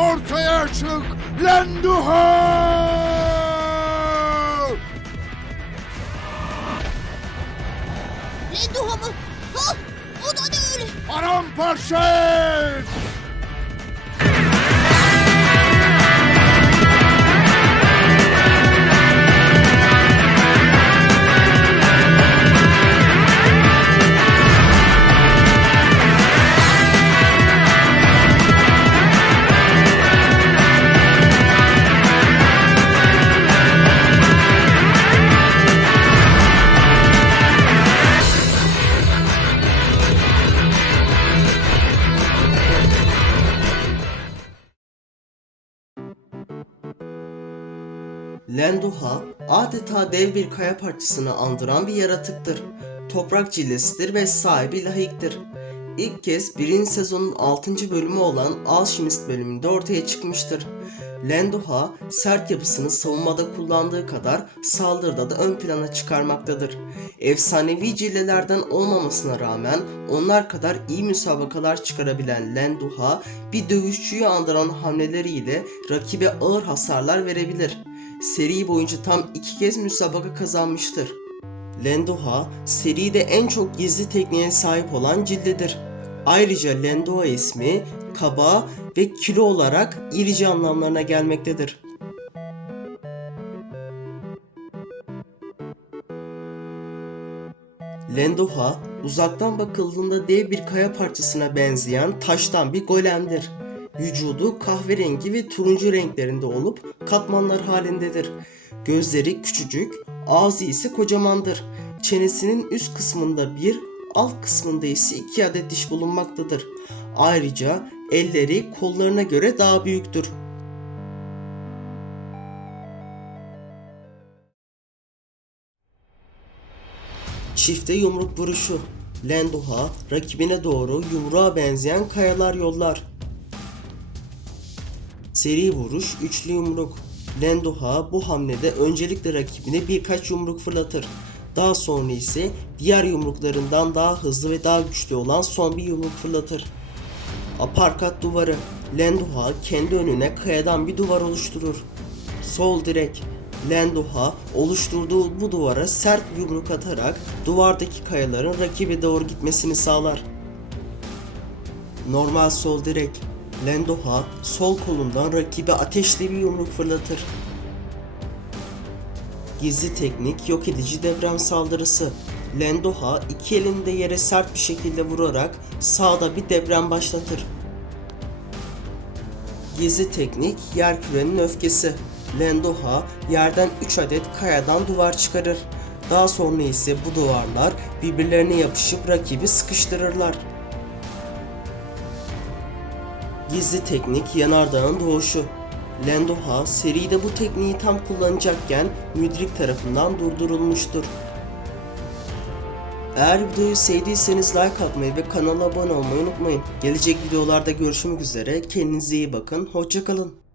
Ortaya çık Lenduha! Lenduha mı? Ha, o da ne öyle? Paramparça et! Lenduha adeta dev bir kaya parçasını andıran bir yaratıktır. Toprak cillesidir ve sahibi lahiktir. İlk kez birinci sezonun 6. bölümü olan Alchemist bölümünde ortaya çıkmıştır. Lenduha sert yapısını savunmada kullandığı kadar saldırıda da ön plana çıkarmaktadır. Efsanevi cillelerden olmamasına rağmen onlar kadar iyi müsabakalar çıkarabilen Lenduha bir dövüşçüyü andıran hamleleriyle rakibe ağır hasarlar verebilir. Seri boyunca tam iki kez müsabaka kazanmıştır. Lenduha seride en çok gizli tekniğe sahip olan cildidir. Ayrıca Lenduha ismi kaba ve kilo olarak irici anlamlarına gelmektedir. Lenduha uzaktan bakıldığında dev bir kaya parçasına benzeyen taştan bir golemdir. Vücudu kahverengi ve turuncu renklerinde olup katmanlar halindedir. Gözleri küçücük, ağzı ise kocamandır. Çenesinin üst kısmında bir, alt kısmında ise iki adet diş bulunmaktadır. Ayrıca elleri kollarına göre daha büyüktür. Çifte yumruk vuruşu. Lenduha rakibine doğru yumruğa benzeyen kayalar yollar. Seri vuruş, üçlü yumruk. Lenduha bu hamlede öncelikle rakibine birkaç yumruk fırlatır. Daha sonra ise diğer yumruklarından daha hızlı ve daha güçlü olan son bir yumruk fırlatır. Aparkat duvarı. Lenduha kendi önüne kayadan bir duvar oluşturur. Sol direk. Lenduha oluşturduğu bu duvara sert yumruk atarak duvardaki kayaların rakibe doğru gitmesini sağlar. Normal sol direk. Lendoha sol kolundan rakibe ateşli bir yumruk fırlatır. Gizli teknik yok edici deprem saldırısı. Lendoha iki elini de yere sert bir şekilde vurarak sağda bir deprem başlatır. Gizli teknik yer kürenin öfkesi. Lendoha yerden 3 adet kayadan duvar çıkarır. Daha sonra ise bu duvarlar birbirlerine yapışıp rakibi sıkıştırırlar. Gizli teknik yanardağın doğuşu. Lendoha seride bu tekniği tam kullanacakken Müdrik tarafından durdurulmuştur. Eğer videoyu sevdiyseniz like atmayı ve kanala abone olmayı unutmayın. Gelecek videolarda görüşmek üzere. Kendinize iyi bakın. Hoşçakalın.